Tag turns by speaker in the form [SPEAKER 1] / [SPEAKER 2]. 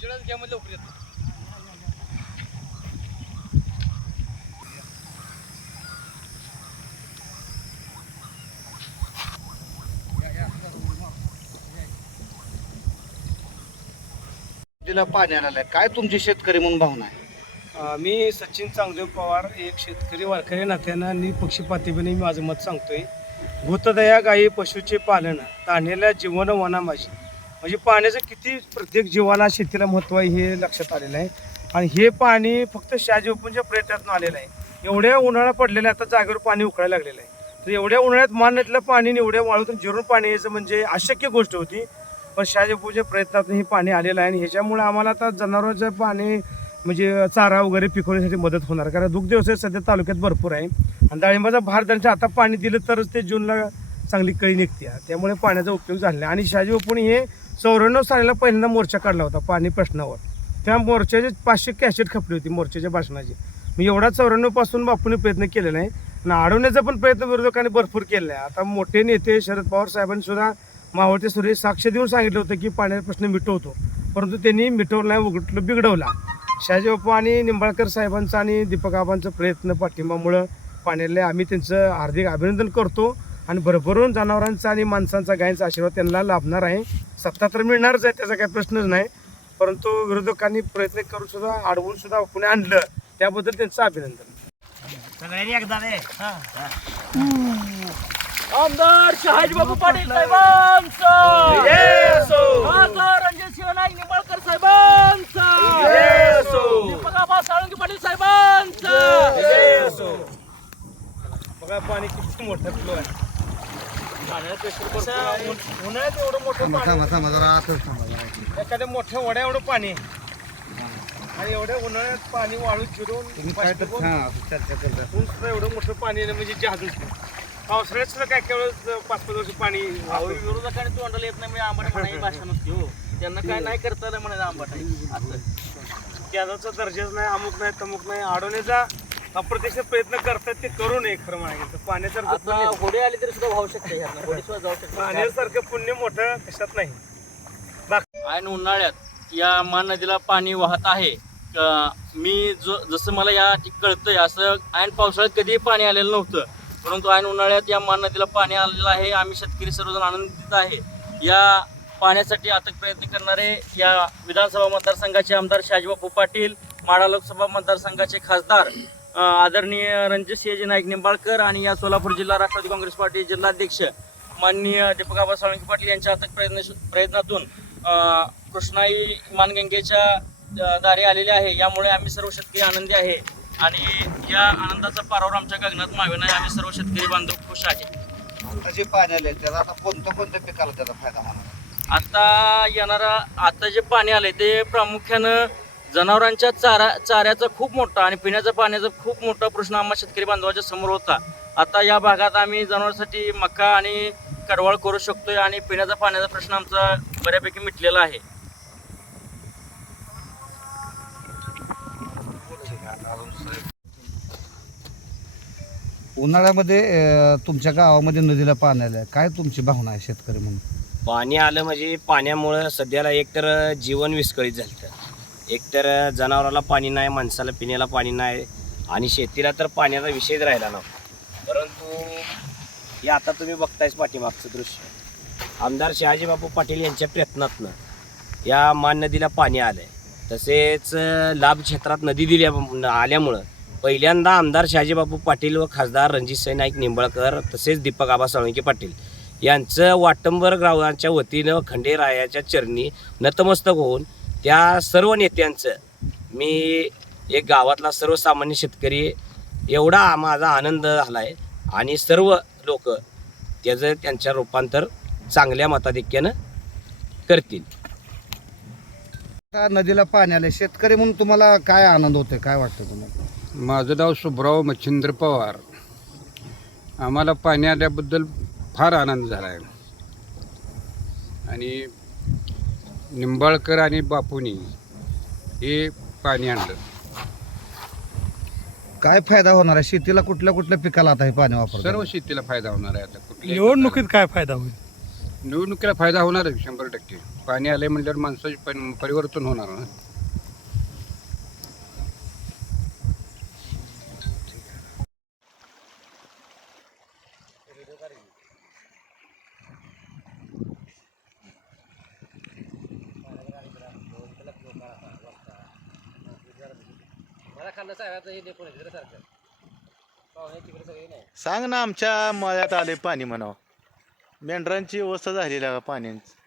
[SPEAKER 1] घ्या म्हणजे लवकर येतो.
[SPEAKER 2] तिला पाणी आलेलं आहे. काय तुमची शेतकरी म्हणून भावना आहे?
[SPEAKER 1] अ, मी सचिन चांगदेव पवार एक शेतकरी वारकरी नात्यानं आणि पक्षपातीपणे मी माझं मत सांगतोय. भूतदया गायी पशुचे पालन ताणेल्या जीवन वना माझी म्हणजे पाण्याचं किती प्रत्येक जीवाला शेतीला महत्त्व आहे हे लक्षात आलेलं आहे. आणि हे पाणी फक्त शहाजी ओपनच्या प्रयत्नातून आलेलं आहे. एवढ्या उन्हाळा पडलेलं आहे, आता जागेवर पाणी उकळायला लागलेलं आहे. तर एवढ्या उन्हाळ्यात मानण्यातलं पाणी एवढ्या वाळूतून जिरून पाणी यायचं म्हणजे अशक्य गोष्ट होती. पण शहाजी ओपनच्या प्रयत्नातून हे पाणी आलेलं आहे आणि ह्याच्यामुळे आम्हाला आता जनावरांचं पाणी म्हणजे चारा वगैरे पिकवण्यासाठी मदत होणार कारण दुग्ध व्यवसाय सध्या तालुक्यात भरपूर आहे. आणि डाळिंबाचा भार त्यांच्या आता पाणी दिलं तरच ते जूनला चांगली कळी निघते. त्यामुळे पाण्याचा उपयोग झालेला आहे. आणि शहाजी ओपणी हे चौऱ्याण्णव सालीला पहिल्यांदा मोर्चा काढला होता पाणी प्रश्नावर. त्या मोर्चाचे पाचशे कॅसेट खपली होती मोर्चाच्या भाषणाची. मी एवढा चौऱ्याण्णवपासून बापूने प्रयत्न केलेला आहे आणि अडवण्याचा पण प्रयत्न विरोधकांनी भरपूर केला आहे. आता मोठे नेते शरद पवार साहेबांनी सुद्धा मावळते सुरेश साक्ष देऊन सांगितलं होतं की पाण्याचा प्रश्न मिटवतो. परंतु त्यांनी मिटवला नाही उघडलं बिघडवला. शहाजी बापू आणि निंबाळकर साहेबांचा आणि दीपक आबांचा प्रयत्न पाठिंबामुळं पाण्याला आम्ही त्यांचं हार्दिक अभिनंदन करतो. आणि भरभरून जनावरांचा आणि माणसांचा गायींचा आशीर्वाद त्यांना लाभणार आहे. सत्ता तर मिळणारच आहे त्याचा काही प्रश्नच नाही. परंतु विरोधकांनी प्रयत्न करून सुद्धा अडवून सुद्धा पुणे आणलं त्याबद्दल त्यांचं अभिनंदन.
[SPEAKER 3] आमदार शहाजी बाबू पाटील साहेबांचा. खासदार रणजित सिंह नाईक निंबाळकर साहेबांचा. दीपक आबा साळुंके पाटील साहेबांचा.
[SPEAKER 1] बघा पाणी किती मोठं फ्लो आहे. उन्हाळ्यात एवढं मोठं पाणी. एखाद्या मोठ्या वड्या एवढं पाणी. आणि एवढ्या उन्हाळ्यात पाणी वाळू चिरून बाष्पीभवन ऊन सुद्धा एवढं मोठं पाणी आहे म्हणजे जहाजच नाही. पावसाळ्यात सुद्धा काय केवळ पाच पाच वर्ष पाणी
[SPEAKER 3] अहो, विरोधकांनी तोंडाला येत नाही म्हणजे आंबट म्हणाही भाषा नसते हो. त्यांना काय नाही करता आलं म्हणायचं आंबट आहे असं.
[SPEAKER 1] गॅसाचा दर्जाच नाही अमुक नाही तमुक नाही. अडवण्याचा अप्रत्यक्ष प्रयत्न करतात ते करू नये खरं म्हणायचं पाण्यासारखं
[SPEAKER 3] आता
[SPEAKER 1] पुण्य.
[SPEAKER 3] होडे आले तरी सुद्धा भाऊ शकते जाऊ
[SPEAKER 1] पाण्यासारखं पुण्य मोठं कशात नाही.
[SPEAKER 3] ऐन उन्हाळ्यात या मान नदीला पाणी वाहत आहे. क- मी जो जसं मला या ठिक- कळतंय असं ऐन पावसाळ्यात कधीही पाणी आलेलं नव्हतं. परंतु ऐन उन्हाळ्यात या मान नदीला पाणी आलेलं आहे. आम्ही शेतकरी सर्वजण आनंदित आहे. या पाण्यासाठी अथक प्रयत्न करणारे या विधानसभा मतदारसंघाचे आमदार शहाजीबापू पाटील माढा लोकसभा मतदारसंघाचे खासदार आदरणीय रणजितसिंहजी नाईक निंबाळकर आणि या सोलापूर जिल्हा राष्ट्रवादी काँग्रेस पार्टी जिल्हाध्यक्ष माननीय दीपकाबा साळुंके पाटील यांच्या अथक प्रयत्न प्रयत्नातून कृष्णाई मानगंगेच्या दारी आलेले आहे. यामुळे आम्ही सर्व शेतकरी आनंदी आहे आणि या आनंदाचा पारावर आमच्या गगनात मावे नाही आम्ही सर्व शेतकरी बांधव खुश आहे.
[SPEAKER 2] जे पाणी आलंय? त्याचा आता कोणत्या कोणत्या पिकाला त्याचा फायदा होणार?
[SPEAKER 3] आता येणारा आता जे पाणी आलंय ते प्रामुख्यानं जनावरांच्या चारा चाऱ्याचा खूप मोठा आणि पिण्याच्या पाण्याचा खूप मोठा प्रश्न आम्हा शेतकरी बांधवाच्या समोर होता. आता या भागात आम्ही जनावरांसाठी मका आणि कडवाळ करू शकतोय आणि पिण्याच्या पाण्याचा प्रश्न आमचा बऱ्यापैकी मिटलेला आहे.
[SPEAKER 2] उन्हाळ्यामध्ये अं, तुमच्या गावामध्ये नदीला पाणी आलंय. काय तुमची भावना आहे शेतकरी म्हणून?
[SPEAKER 4] पाणी आलं म्हणजे पाण्यामुळं सध्याला एकतर जीवन विस्कळीत झालं एकतर जनावराला पाणी नाही माणसाला पिण्याला पाणी नाही आणि शेतीला तर पाण्याचा विषयच राहिला ना. परंतु हे आता तुम्ही बघतायच पाठीमागचं दृश्य. आमदार शहाजीबापू पाटील यांच्या प्रयत्नातनं या मान नदीला पाणी आलं आहे तसेच लाभ क्षेत्रात नदी दिल्या आल्यामुळं पहिल्यांदा आमदार शहाजीबापू पाटील व खासदार रणजितसिंह नाईक निंबाळकर तसेच दीपक आबा साळुंके पाटील यांचं वाटंबर ग्रावांच्या वतीनं खंडेरायाच्या चरणी नतमस्तक होऊन त्या सर्व नेत्यांचं मी एक गावातला सर्वसामान्य शेतकरी एवढा माझा आनंद झाला आहे आणि सर्व लोक त्याचं त्यांच्या रूपांतर चांगल्या मताधिक्यानं करतील.
[SPEAKER 2] नदीला पाणी आलंय. शेतकरी म्हणून तुम्हाला काय आनंद होतोय? काय वाटतं तुम्हाला?
[SPEAKER 5] माझं नाव सुभराव मच्छिंद्र पवार. आम्हाला पाणी आल्याबद्दल फार आनंद झाला आहे आणि निंबाळकर आणि बापूनी हे पाणी आणलं.
[SPEAKER 2] काय फायदा होणार आहे? शेतीला कुठल्या कुठल्या पिकाला आता हे पाणी वापरतात?
[SPEAKER 5] सर्व शेतीला फायदा होणार आहे आता कुठल्याही
[SPEAKER 1] निवडणुकीत काय फायदा होईल?
[SPEAKER 5] निवडणुकीला फायदा होणार आहे शंभर टक्के. पाणी आले म्हटल्यावर माणसाचे पण परिवर्तन होणार ना.
[SPEAKER 6] सांग ना आमच्या मळ्यात आले पाणी म्हणावं. मेंढरांची अवस्था झालेली आहे पाण्याची?